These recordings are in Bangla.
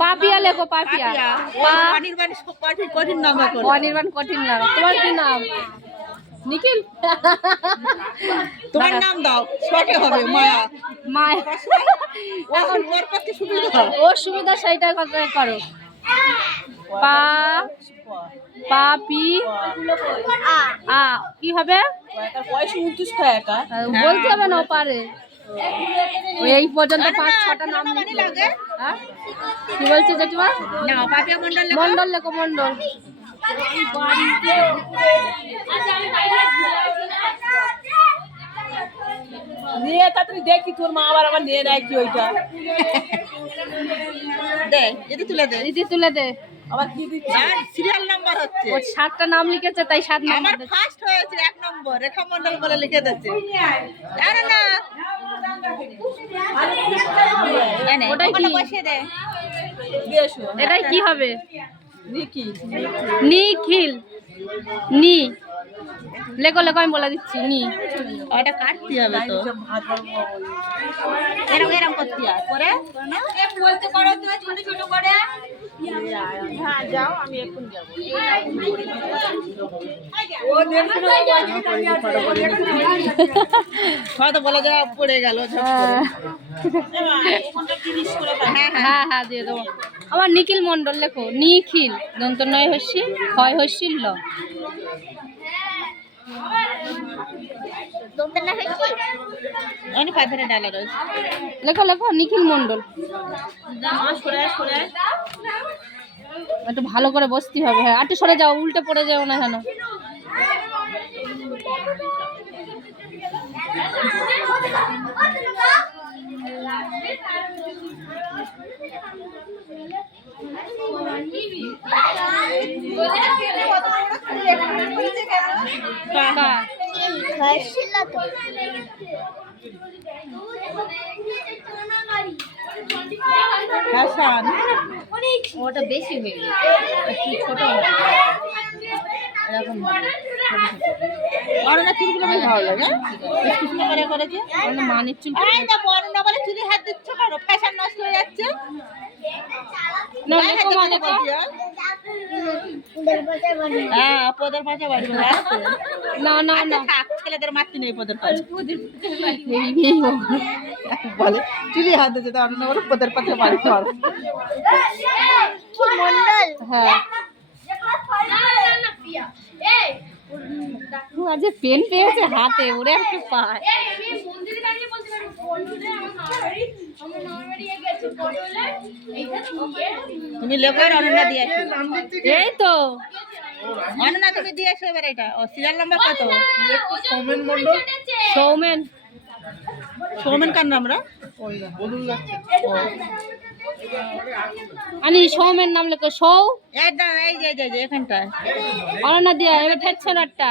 পাপিয়া লেখো, পাপিয়া। কঠিন নাম। অনির্বাণ কঠিন নাম। তোমার কি নাম? নিখিল। তোমার নাম দাও, শর্টে হবে মায়া। মায়া। এখন ওর পক্ষে সুবিধা, ওর সুবিধা সেইটা করো। পা পাপি আ কি হবে? বলতে হবে না, পারে। এই পর্যন্ত 5-6টা নাম লিখে। হ্যাঁ কি বলছে জেঠিমা? মন্ডল লেখো, মন্ডল। নিয়ে তাড়াতাড়ি দেখি তোর মা আবার নিয়ে নেয় কি ওইটা। দে এদি তুলে দে। আবার কি দিচ্ছি? সিরিয়াল নাম্বার হচ্ছে। ও 7টা নাম লিখেছে, তাই 7 নাম্বার। আমার ফার্স্ট হয়েছে 1 নম্বর, রেখা মণ্ডল বলে লিখে দিয়েছে। আরে না ওটাই কি? এটাই কি হবে? নিখিল। নি লেখো, আমি বলে দিচ্ছি। নি ওটা কাটতে হবে তো, এরকম করতে হবে করে বলতে করো তো, ছোট ছোট করে। হ্যাঁ যাও, আমি এখন যাব। হয়তো বলে যা পড়ে গেল। হ্যাঁ দিয়ে দেবো। আমার নিখিল মন্ডল লেখো। নিখিল দন্ত নয় হস্যি, ক্ষয় হস্যি ল। লেখো নিখিল মন্ডল। একটু ভালো করে বসতে হবে। হ্যাঁ একটু সরে যাও, উল্টে পড়ে যাও না যেন। ওটা বেশি হয়ে গেছে, ছোট এরকম মানের চুল। চুলি হাত দিচ্ছ কেন? ফ্যাশন নষ্ট হয়ে যাচ্ছে। ছেলেদের মাতৃ নেই পদের পাশে বলে চুলি হাত দিচ্ছে, তার বলে পদের পাশে বাড়ি পারো। হ্যাঁ আজ পেন পেয়েছে হাতে, ওরে একটু পায়। তুমি লেখো, অনন্যা দিয়ে আসো। এই তো অনন্যা তুমি দিয়ে আসো এবার। এটা ও সিরিয়াল নাম্বার কত? সৌমেন মন্ডল। সৌমেন কার নাম? আনি সৌমেন নাম লেখো। সৌ এই যে এখানটায় অনন্যা দিয়া। এবার ফের ছেলেটা,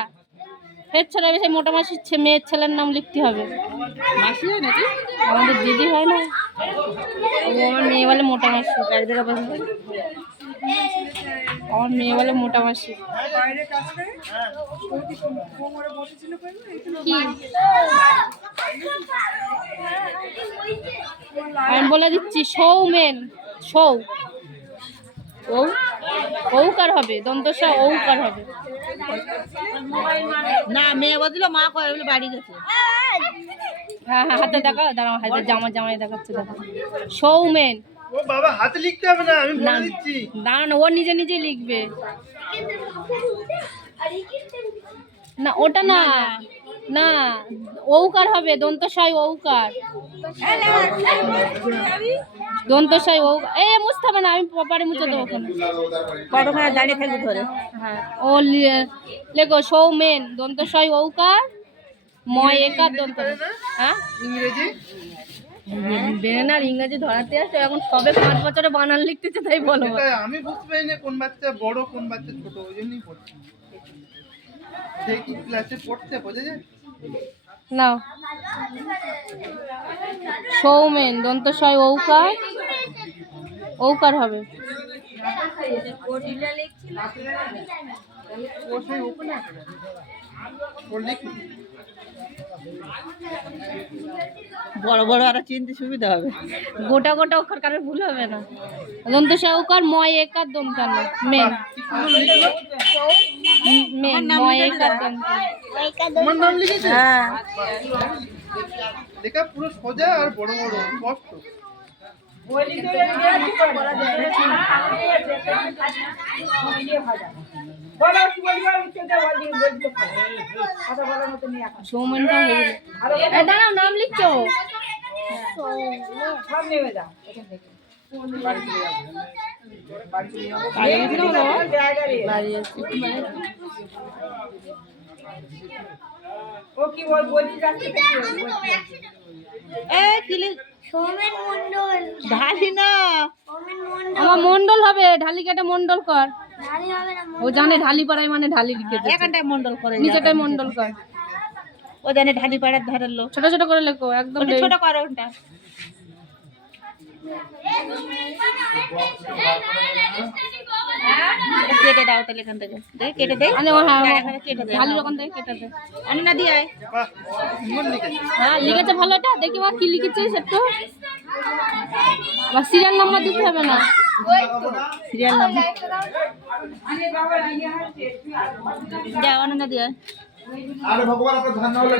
সেই মোটা মাসির মেয়ের ছেলের নাম লিখতে হবে। মাসি হয় নাকি? আমাদের দিদি হয় না, আমার মেয়ে বলে মোটা মাসি। আমার মেয়ে বলে মোটা মাসি। আমি বলে দিচ্ছি সৌমেন। ঔকার হবে, দন্তসা ঔকার হবে না। মেয়ে বলছিল মা কয় বলে বাড়ি গেছে। হ্যাঁ হাতে দেখা, দাঁড়াও হাতে জামাই দেখাচ্ছে। দেখো সৌমেন। ও বাবা হাতে লিখতে হবে না, আমি বলে দিচ্ছি। দাঁড়ান, ও নিজে লিখবে না। ওটা না, না ঔকার হবে, দন্তসাই ঔকার। দন্তসাই ঔ এ মুছতে হবে না, আমি পারে মুছে দেবো। কতক্ষণ দাঁড়িয়ে থাকবে ধরে? হ্যাঁ ও লেখো সৌমেন দন্তসাই ঔকার ময় একার দন্ত। হ্যাঁ ইংরেজি বেনার ইংরেজি ধরাতে আসো। এখন সবে 5 বছরে বানান লিখতেছে, তাই বলো। আমি বুঝতে পারি না কোন বাচ্চা বড় কোন বাচ্চা ছোট, ওই জন্যই পড়ছি। সেই কি ক্লাসে পড়তে বোঝা যায় না। সৌমেন দন্তসাই ঔকার হবে। ওর লিখুন। বড় বড় আরো চিনতে সুবিধা হবে। গোটা গোটা অক্ষর কারোর ভুল হবে না। দন্ত সহকার ময় একার দন্তান্ন মেন মেন ময় একার দন্তান্ন। আমার নাম লিখেছে? হ্যাঁ লেখা পুরো সোজা আর বড় বড় স্পষ্ট। সৌমেনটা হয়ে গেল। দাঁড়াও নাম লিখছো? ঢালি না, আমার মন্ডল হবে, ঢালি কেটে মন্ডল কর। ও জানে ঢালি পাড়ায় মানে ঢালি লিখে দে। এখানটায় মন্ডল করে নিচেটায় মন্ডল কর। ও জানে ঢালি পাড়ার ধারের লোক। ছোট ছোট করে লেখো একদম। ওটা ছোট করো ওটা। কেটে দাও তাহলে এখান থেকে, দে কেটে দে। আরে ও হ্যাঁ এখানে কেটে দে। ঢালি ওখান থেকে কেটে দে। অনন্যা দিয়ে আয়। বাহ, সুন্দর লিখেছে। হ্যাঁ লিখেছে ভালো। এটা দেখি মা কি লিখেছিস একটু। আবার সিরিয়াল নাম্বার দিতে হবে না। সিরিয়াল নাম্বার যা অনন্যা দিয়ে আয়। আরে ভগবান আপনার ধান না হলে